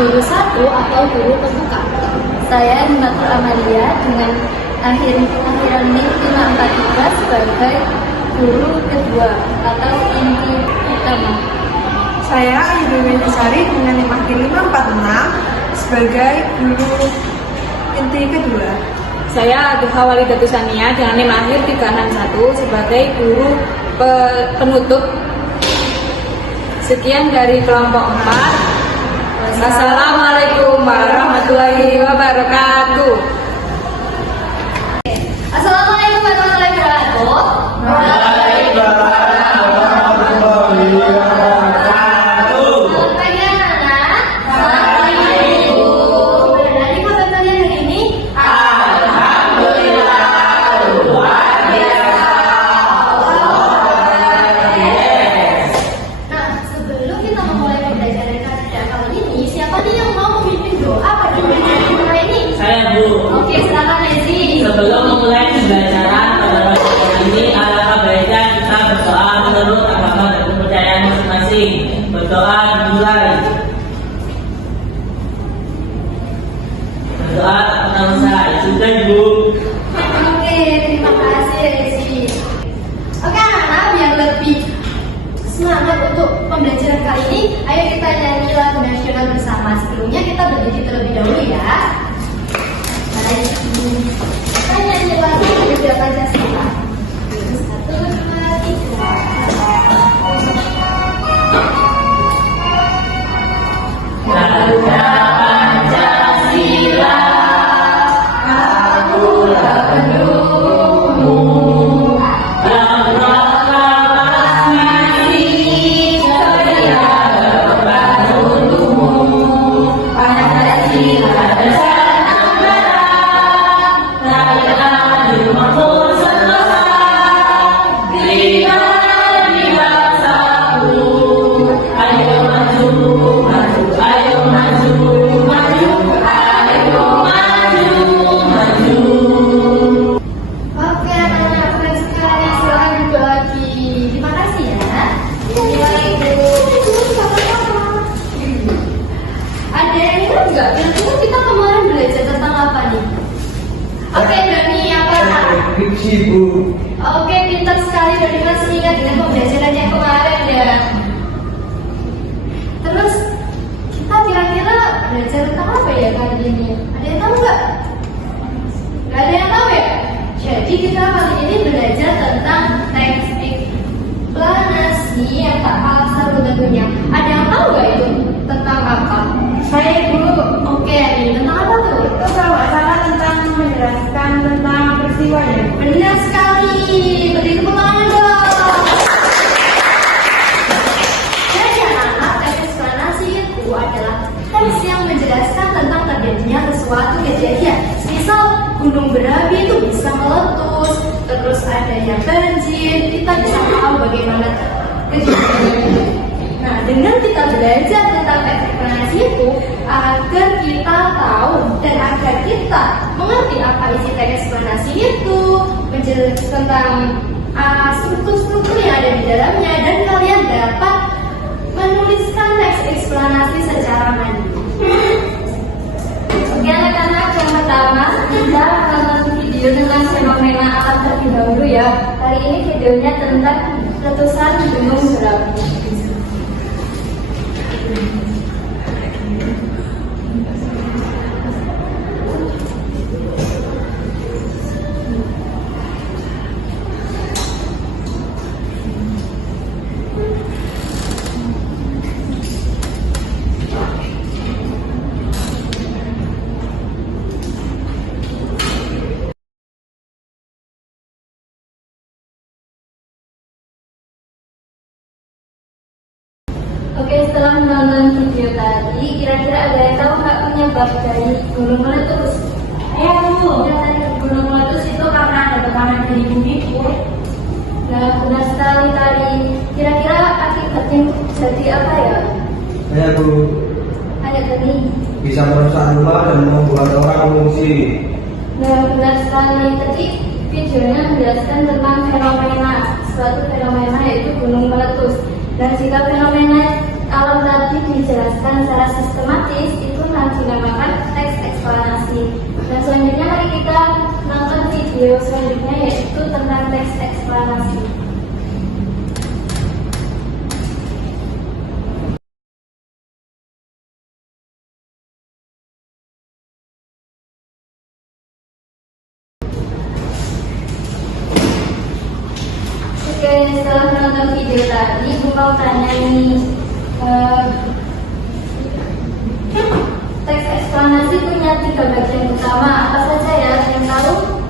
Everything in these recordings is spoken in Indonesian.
guru satu atau guru pembuka? Saya Himatul Amalia dengan akhiran NIM 543 sebagai guru kedua atau inti utama. Saya Ayu Winisari dengan NIM akhir 546 sebagai guru inti kedua. Saya Adha Walidatus Sania dengan NIM akhir 361 sebagai guru penutup. Sekian dari kelompok 4. Wassalamualaikum warahmatullahi wabarakatuh. Assalamualaikum warahmatullahi wabarakatuh. Waalaikumsalam warahmatullahi wabarakatuh. Selamat pagi anak-anak. Selamat pagi Ibu. Bagaimana kabar kalian hari ini? Alhamdulillah luar biasa. Nah, sebelum kita memulai pembelajaran kita kali ini, siapa nih yang mau memimpin doa pada pembelajaran kita ini? Saya Bu. Oke, silakan Ezi. Sebelum memulai pembelajaran pada pagi ini, alangkah baiknya kita berdoa menurut agama dan kepercayaan masing-masing. Berdoa dimulai. Berdoa tak usah. Sudah Ibu. Oke, terima kasih Ezi. Oke anak-anak, biar lebih semangat untuk pembelajaran kali ini, ayo kita nyanyi lagu nasional bersama. Sebelumnya kita berdiri terlebih dahulu ya. Baik, kita nyanyi lagu Bendera Pancasila. 1, 2, 3. Garuda Pancasila, akulah pendukungmu. Yang proklamasi ceria berkorban untukmu. Pancasila dasar negara, rakyat adil makmur sentosa. Kita di bangsaku, ayo maju, maju, ayo maju, maju, ayo maju, maju. Oke anak-anak, keren sekali. Silakan duduk lagi. Terima kasih ya. Iya Ibu. Sama-sama. Ada yang ingat nggak? Kira-kira kita kemarin belajar tentang apa nih? Oke, Dani apa? Fiksi Bu. Oke, pintar sekali Dani masih ingat dengan pembelajaran yang kemarin ya. Terus kita kira-kira belajar tentang apa ya kali ini? Ada yang tahu nggak? Nggak ada yang tahu ya? Jadi kita kali ini belajar tentang teks eksplanasi yang tak kalah seru tentunya. Ada yang tahu nggak itu tentang apa? Saya dulu. Oke, ini tentang apa tuh? Itu kalau nggak salah tentang menjelaskan tentang peristiwa ya. Benar sekali. Beri tepuk tangan dong. Jadi anak-anak, teks eksplanasi itu adalah teks yang menjelaskan tentang terjadinya sesuatu kejadian. Misal gunung berapi itu bisa meletus, terus ada yang banjir, kita bisa tahu bagaimana kejadiannya. Nah, dengan kita belajar tentang teks eksplanasi itu, agar kita tahu dan agar kita mengerti apa isi teks eksplanasi itu, menjelaskan tentang struktur-struktur yang ada di dalamnya, dan kalian dapat menuliskan teks eksplanasi secara mandiri. Oke anak-anak, yang pertama kita akan nonton video tentang fenomena alam terlebih dahulu ya. Kali ini videonya tentang letusan gunung berapi. Oke, setelah menonton video tadi, kira-kira ada yang tahu nggak penyebab dari gunung meletus? Iya Bu. Ya, tadi gunung meletus itu karena ada tekanan dari bumi, Bu. Nah, benar sekali tadi. Kira-kira akibatnya jadi apa ya? Ya Bu, Ada tadi. bisa merusak rumah dan membuat orang mengungsi. Nah, benar sekali. Tadi videonya menjelaskan tentang fenomena, suatu fenomena yaitu gunung meletus. Dan jika fenomena alam tadi dijelaskan secara sistematis itu dinamakan teks eksplanasi. Dan selanjutnya mari kita nonton video selanjutnya yaitu tentang teks eksplanasi. Oke, setelah menonton video tadi, Ibu mau tanya nih, teks eksplanasi punya 3 bagian utama, apa saja ya yang tahu?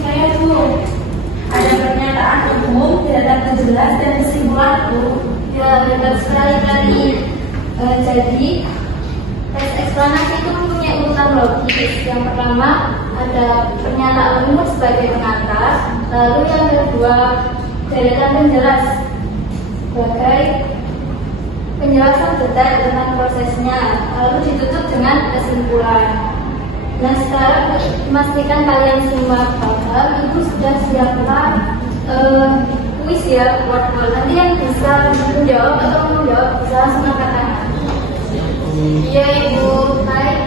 Saya Bu, ada pernyataan umum, data jelas dan kesimpulan Bu. Ya, hebat sekali tadi. Jadi, teks eksplanasi itu mempunyai urutan logis. Yang pertama ada pernyataan umum sebagai pengantar, lalu yang kedua deretan penjelas sebagai penjelasan detail tentang prosesnya, lalu ditutup dengan kesimpulan. Nah, sekarang memastikan kalian semua paham, Ibu sudah siapkan kuis ya buat nanti yang bisa menjawab atau menjawab bisa langsung angkat tangan. Iya Ibu, baik.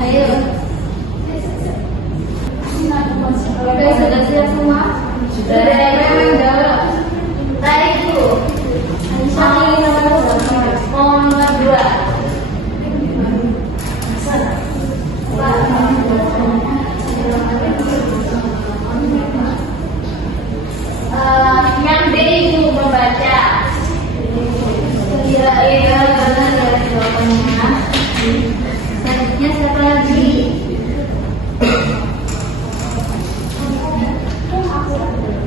Ayo. Oke, sudah siap semua? Sudah. Menjawab. Baik Bu. Nomor 2. Yang B Ibu membaca. Iya, benar ya jawabannya. Selanjutnya siapa lagi?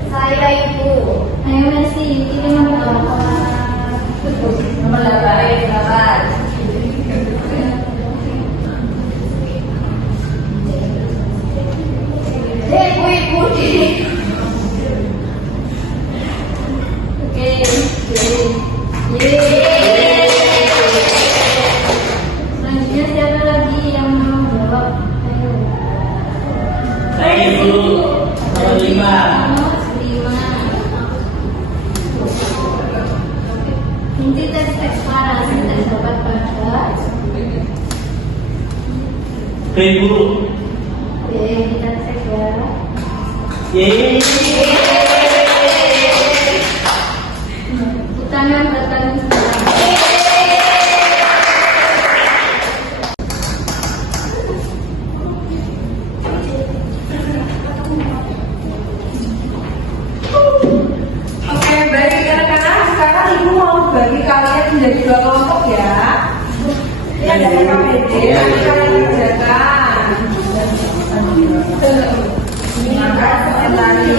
Saya Ibu. Ayo Mercy, ini nomor Nomor 8. Ibu. Oke, selanjutnya siapa lagi yang mau jawab? Ayo. Saya Ibu. Nomor 5. Nomor 5. Inti teks eksplanasi terdapat pada Ibu. Oke, kita cek ya. Yeay. Tangan bertangan sebelah. Oke, baik anak-anak. Sekarang Ibu mau bagi kalian menjadi 2 kelompok ya. Ini ada KPD, nanti kalian kerjakan. Maka tadi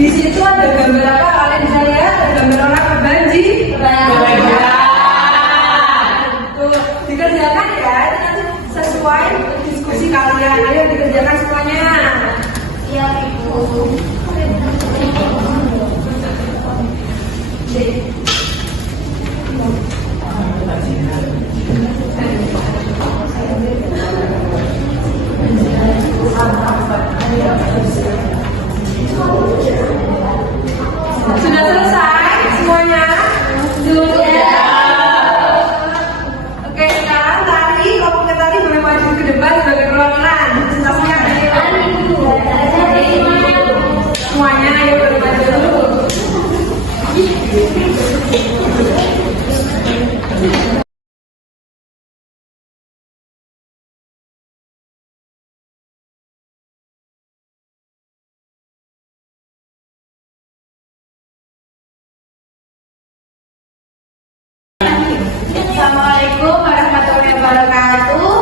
di situ ada gambar apa? Kalian bisa lihat ada gambar orang berbanji. Tuh, dikerjakan ya. Itu nanti sesuai diskusi kalian. Ayo dikerjakan semuanya. Iya, Ibu. Sudah selesai semuanya? Sudah. Oke, sekarang tadi kelompok tadi boleh maju ke depan sebagai perwakilan. Presentasinya semuanya ayo boleh maju dulu. Assalamualaikum warahmatullahi wabarakatuh.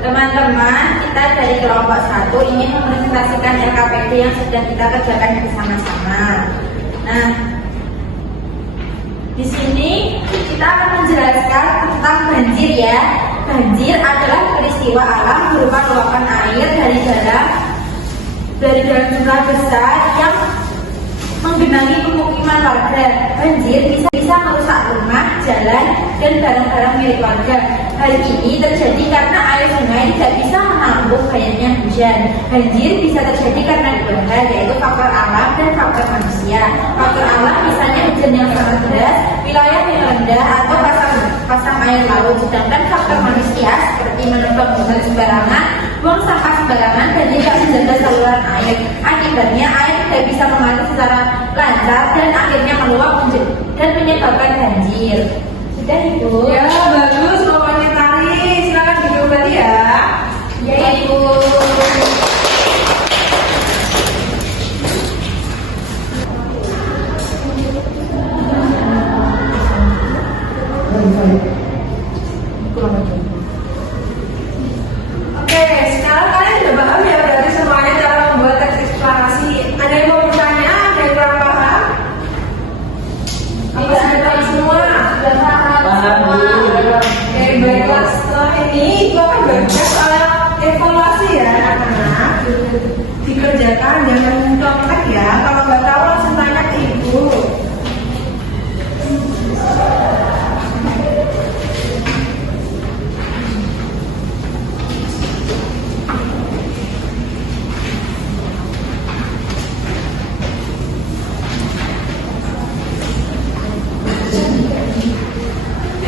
Teman-teman, kita dari kelompok 1 ingin mempresentasikan LKPD yang sudah kita kerjakan bersama-sama. Nah, di sini kita akan menjelaskan tentang banjir ya. Banjir adalah peristiwa peristiwa alam berupa luapan air dari dalam jumlah besar yang menggenangi pemukiman warga. Banjir bisa merusak rumah, jalan, dan barang-barang milik warga. Hal ini terjadi karena air sungai tidak bisa menampung banyaknya hujan. Banjir bisa terjadi karena dua hal, yaitu faktor alam dan faktor manusia. Faktor alam misalnya hujan yang sangat deras, wilayah yang rendah, atau pasang air laut. Sedangkan faktor manusia seperti menebang hutan sembarangan, buang sampah sembarangan, dan tidak menjaga saluran air. Akibatnya air tidak bisa mengalir secara lancar dan akhirnya meluap dan menyebabkan banjir. Sudah Ibu? Ya, bagus jawabannya Tari. Silakan duduk kembali ya. Ya Ibu. Oke, sekarang kalian sudah paham ya berarti semuanya cara membuat teks eksplanasi. Ada yang mau bertanya? Ada yang kurang paham? Apa sudah paham semua? Sudah paham Paham, Bu. semua. Oke, baiklah, setelah ini Ibu akan berikan soal evaluasi ya anak-anak. Dikerjakan, jangan contek ya. Kalau nggak tahu langsung tanya ke Ibu.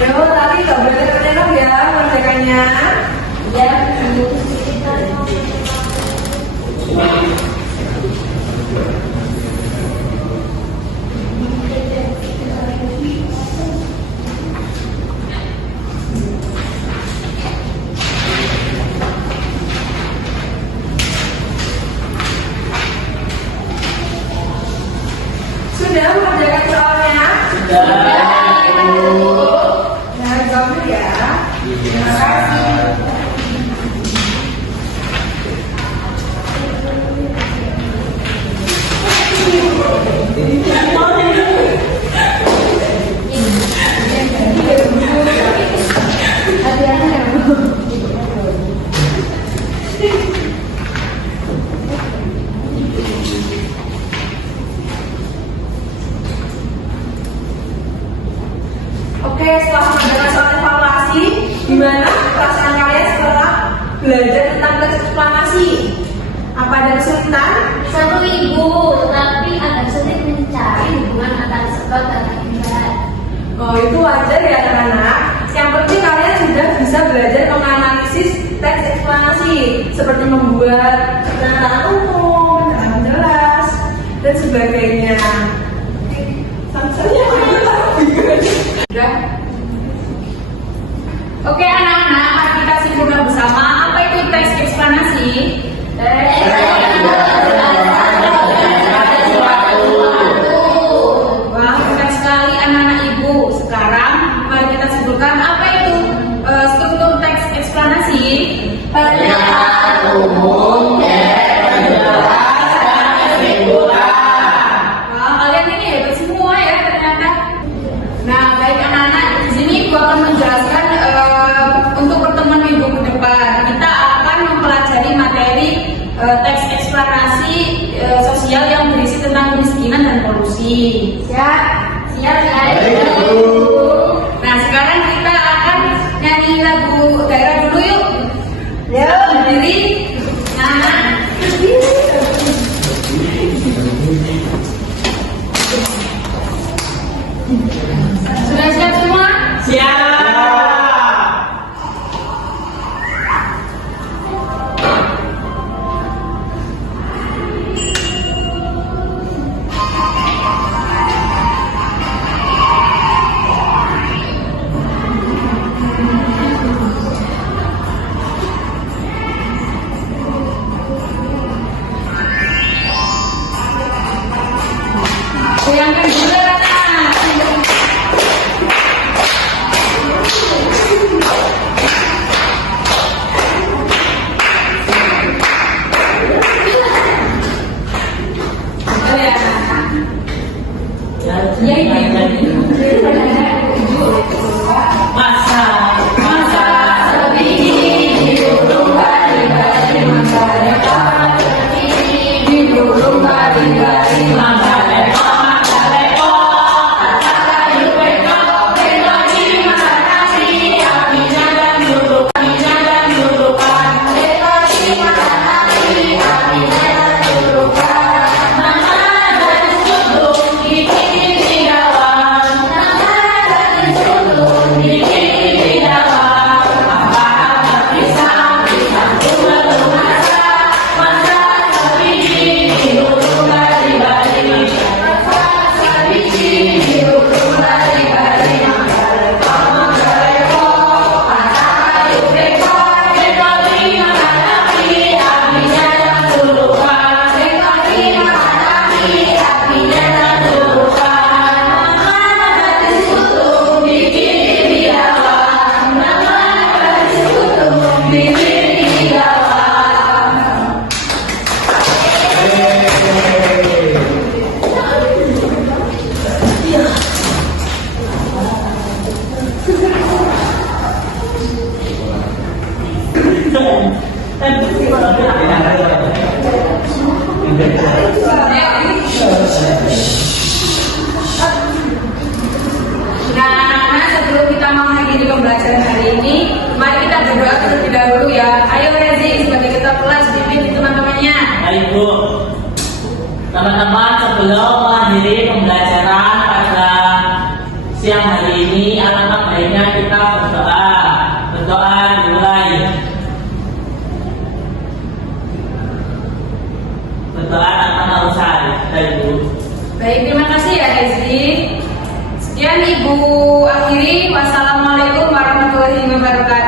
Yo, tadi nggak boleh ternyata ya mengerjakannya. Ya Ibu. Sudah mengerjakan soalnya? Nah, jawab ya. Terima kasih. Oke, setelah mengerjakan soal evaluasi, gimana perasaan kalian setelah belajar tentang teks eksplanasi? Apa ada kesulitan? Seru Ibu, tapi agak sulit mencari hubungan antara sebab dan akibat. Oh, itu wajar ya anak-anak. Yang penting kalian sudah bisa belajar menganalisis teks eksplanasi, seperti membuat pernyataan umum, pernyataan jelas, dan sebagainya. Samsungnya Sudah. Oke anak-anak, mari kita simpulkan bersama apa itu teks eksplanasi. Wah, keren sekali anak-anak Ibu. Sekarang mari kita simpulkan apa itu struktur teks eksplanasi. Pernyataan umum, penjelasan, kesimpulan. Wah, kalian ini hebat semua ya ternyata. Nah, baik anak-anak, di sini Ibu akan menjelaskan untuk pertemuan Ibu ke depan. Kita akan mempelajari materi teks eksplanasi sosial yang berisi tentang kemiskinan dan polusi. Siap ya Baik, Ibu. Bu. Nah, sekarang kita akan nyanyi lagu daerah dulu yuk. Ya. Berdiri. Nah, sudah siap semua? Siap. Nah, sebelum kita mengakhiri pembelajaran hari ini, mari kita berdoa terlebih dahulu ya. Ayo Rezi, sebagai ketua kelas, pimpin teman-temannya. Baik Bu, teman-teman sebelum mengakhiri pembelajaran pada siang hari ini, alangkah baiknya kita berdoa. Berdoa dimulai. Berdoa tanpa usah, baik Bu. Baik, terima kasih ya Rezi. Sekian Ibu akhiri. Wassalamualaikum warahmatullahi wabarakatuh.